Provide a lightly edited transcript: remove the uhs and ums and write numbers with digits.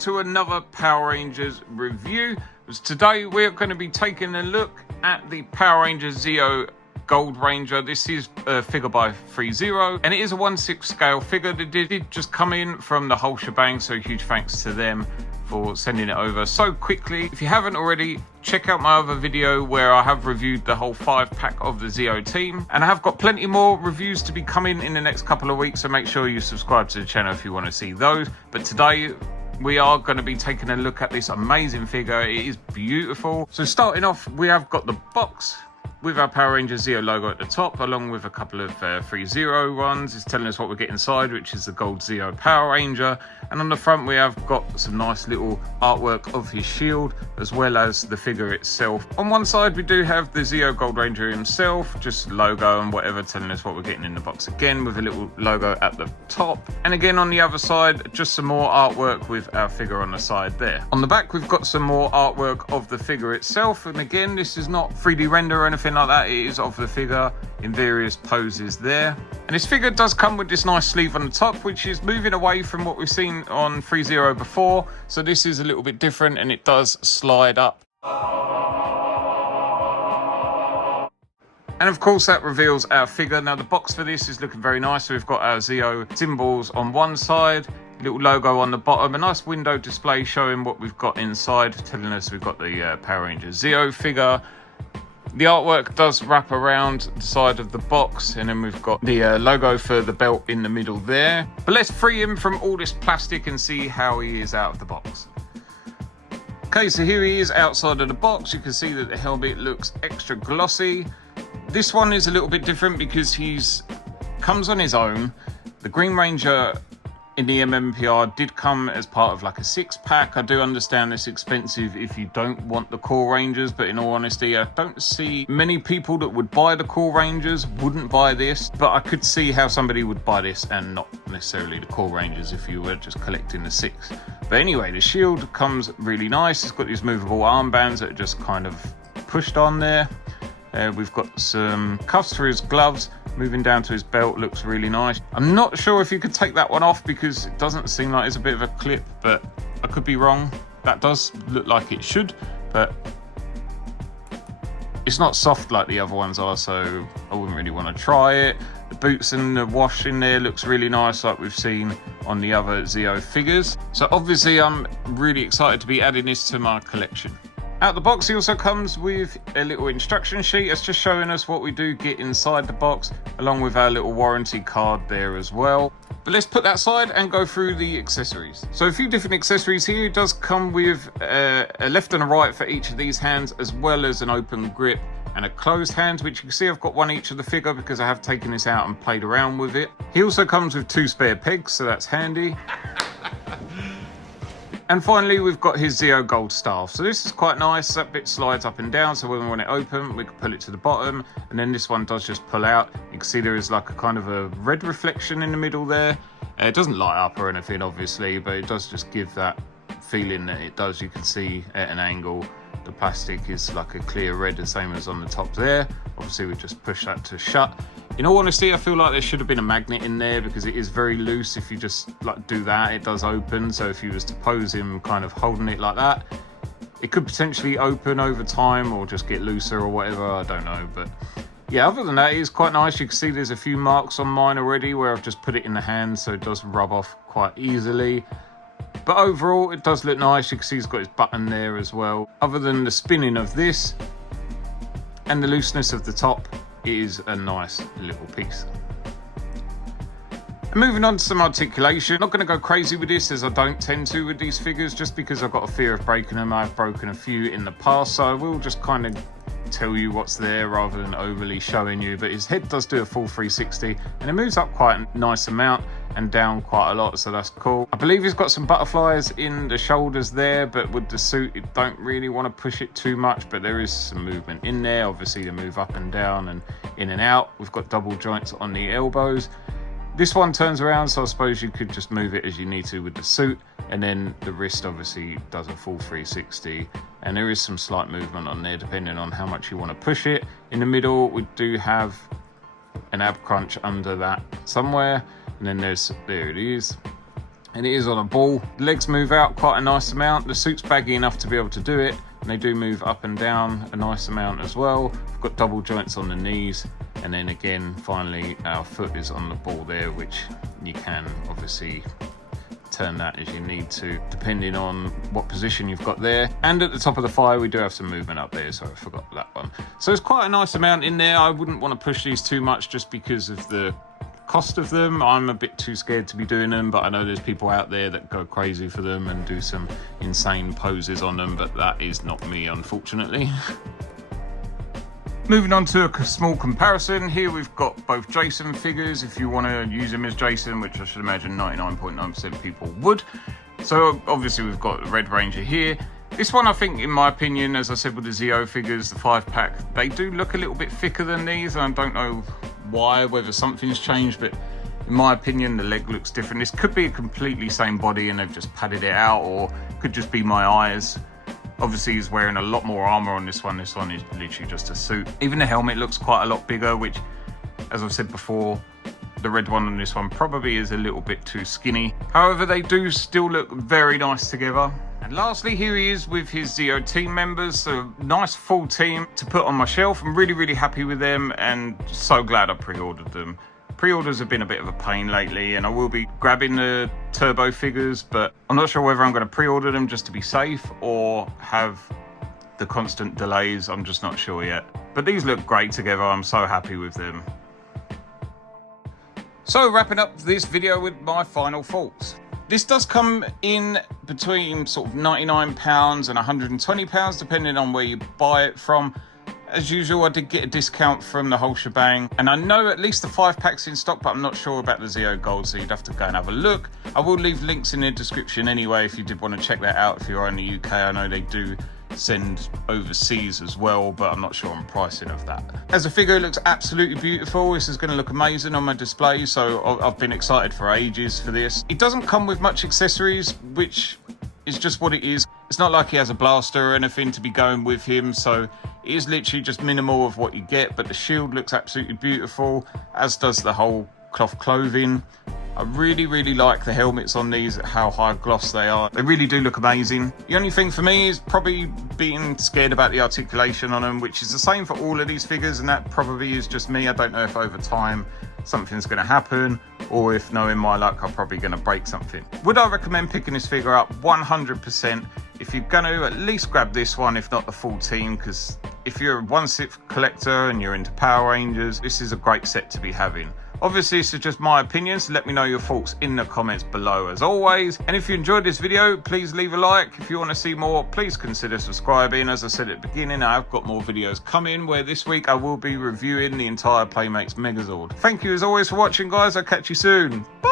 to another Power Rangers review. Today we're going to be taking a look at the Power Rangers Zeo Gold Ranger. This is a figure by ThreeZero, and it is a 1/6 scale figure that did just come in from the whole shebang, so huge thanks to them for sending it over so quickly. If you haven't already, check out my other video where I have reviewed the whole 5-pack of the Zeo team, and I have got plenty more reviews to be coming in the next couple of weeks, so make sure you subscribe to the channel if you want to see those. But today we are going to be taking a look at this amazing figure. It is beautiful. So starting off, we have got the box with our Power Rangers Zeo logo at the top, along with a couple of ThreeZero ones. It's telling us what we get inside, which is the Gold Zeo Power Ranger. And on the front, we have got some nice little artwork of his shield, as well as the figure itself. On one side, we do have the Zeo Gold Ranger himself, just logo and whatever, telling us what we're getting in the box again, with a little logo at the top. And again, on the other side, just some more artwork with our figure on the side there. On the back, we've got some more artwork of the figure itself. And again, this is not 3D render or anything like that. It is of the figure in various poses there. And this figure does come with this nice sleeve on the top, which is moving away from what we've seen on ThreeZero before. So this is a little bit different, and it does slide up. And of course that reveals our figure. Now the box for this is looking very nice. So we've got our Zeo symbols on one side, little logo on the bottom, a nice window display showing what we've got inside, telling us we've got the Power Rangers Zeo figure. The artwork does wrap around the side of the box, and then we've got the logo for the belt in the middle there. But let's free him from all this plastic and see how he is out of the box. Okay, so here he is outside of the box. You can see that the helmet looks extra glossy. This one is a little bit different because comes on his own. The Green Ranger in the mmPR did come as part of like a 6-pack. I do understand it's expensive if you don't want the core Rangers, but in all honesty, I don't see many people that would buy the core Rangers wouldn't buy this, but I could see how somebody would buy this and not necessarily the core Rangers if you were just collecting the 6. But anyway, the shield comes really nice. It's got these movable armbands that are just kind of pushed on there. We've got some cuffs for his gloves. Moving down to his belt looks really nice. I'm not sure if you could take that one off because it doesn't seem like it's a bit of a clip, but I could be wrong. That does look like it should, but it's not soft like the other ones are, so I wouldn't really want to try it. The boots and the wash in there looks really nice, like we've seen on the other Zeo figures. So obviously I'm really excited to be adding this to my collection. Out the box, he also comes with a little instruction sheet. It's just showing us what we do get inside the box, along with our little warranty card there as well. But let's put that aside and go through the accessories. So a few different accessories here. It does come with a left and a right for each of these hands, as well as an open grip and a closed hand, which you can see I've got one each of the figure because I have taken this out and played around with it. He also comes with 2 spare pegs, so that's handy. And finally, we've got his Zeo Gold staff. So this is quite nice. That bit slides up and down, so when we want it open, we can pull it to the bottom. And then this one does just pull out. You can see there is like a kind of a red reflection in the middle there. It doesn't light up or anything, obviously, but it does just give that feeling that it does. You can see at an angle, the plastic is like a clear red, the same as on the top there. Obviously, we just push that to shut. In all honesty, I feel like there should have been a magnet in there because it is very loose. If you just like do that, it does open. So if you was to pose him kind of holding it like that, it could potentially open over time or just get looser or whatever. I don't know. But yeah, other than that, it is quite nice. You can see there's a few marks on mine already where I've just put it in the hand, so it does rub off quite easily. But overall, it does look nice. You can see he's got his button there as well. Other than the spinning of this and the looseness of the top, it is a nice little piece. And moving on to some articulation. Not going to go crazy with this, as I don't tend to with these figures, just because I've got a fear of breaking them. I've broken a few in the past, so I will just kind of tell you what's there rather than overly showing you. But his head does do a full 360, and it moves up quite a nice amount and down quite a lot, so that's cool. I believe he's got some butterflies in the shoulders there, but with the suit, you don't really want to push it too much, but there is some movement in there. Obviously, they move up and down and in and out. We've got double joints on the elbows. This one turns around, so I suppose you could just move it as you need to with the suit. And then the wrist obviously does a full 360, and there is some slight movement on there depending on how much you want to push it. In the middle, we do have an ab crunch under that somewhere, and then there it is. and it is on a ball. The legs move out quite a nice amount. The suit's baggy enough to be able to do it, and they do move up and down a nice amount as well. We've got double joints on the knees, and then again, finally, our foot is on the ball there, which you can obviously turn that as you need to, depending on what position you've got there. And at the top of the thigh, we do have some movement up there, so I forgot that one. So it's quite a nice amount in there. I wouldn't want to push these too much just because of the cost of them. I'm a bit too scared to be doing them, but I know there's people out there that go crazy for them and do some insane poses on them, but that is not me, unfortunately. Moving on to a small comparison, here we've got both Jason figures, if you want to use him as Jason, which I should imagine 99.9% people would. So obviously we've got the Red Ranger here. This one, I think, in my opinion, as I said with the Zeo figures, the 5-pack, they do look a little bit thicker than these. I don't know why, whether something's changed, but in my opinion, the leg looks different. This could be a completely same body and they've just padded it out, or could just be my eyes. Obviously, he's wearing a lot more armor on this one. This one is literally just a suit. Even the helmet looks quite a lot bigger, which, as I've said before, the red one on this one probably is a little bit too skinny. However, they do still look very nice together. And lastly, here he is with his Zeo team members. So nice full team to put on my shelf. I'm really, really happy with them and so glad I pre-ordered them. Pre-orders have been a bit of a pain lately, and I will be grabbing the turbo figures, but I'm not sure whether I'm going to pre-order them just to be safe or have the constant delays. I'm just not sure yet. But these look great together. I'm so happy with them. So wrapping up this video with my final thoughts. This does come in between sort of £99 and £120, depending on where you buy it from. As usual, I did get a discount from the whole shebang, and I know at least the 5-pack's in stock, but I'm not sure about the Zeo Gold, so you'd have to go and have a look. I will leave links in the description anyway if you did want to check that out if you're in the UK. I know they do send overseas as well, but I'm not sure on pricing of that. As a figure, it looks absolutely beautiful. This is going to look amazing on my display, so I've been excited for ages for this. It doesn't come with much accessories, which is just what it is. It's not like he has a blaster or anything to be going with him, so it is literally just minimal of what you get, but the shield looks absolutely beautiful, as does the whole cloth clothing. I really, really like the helmets on these, how high gloss they are. They really do look amazing. The only thing for me is probably being scared about the articulation on them, which is the same for all of these figures, and that probably is just me. I don't know if over time something's going to happen, or if, knowing my luck, I'm probably going to break something. Would I recommend picking this figure up? 100%. If you're going to, at least grab this one, if not the full team, because if you're a 1/6 collector and you're into Power Rangers, this is a great set to be having. Obviously, this is just my opinion, so let me know your thoughts in the comments below as always. And if you enjoyed this video, please leave a like. If you want to see more, please consider subscribing. As I said at the beginning, I've got more videos coming, where this week I will be reviewing the entire Playmates Megazord. Thank you as always for watching, guys. I'll catch you soon. Bye!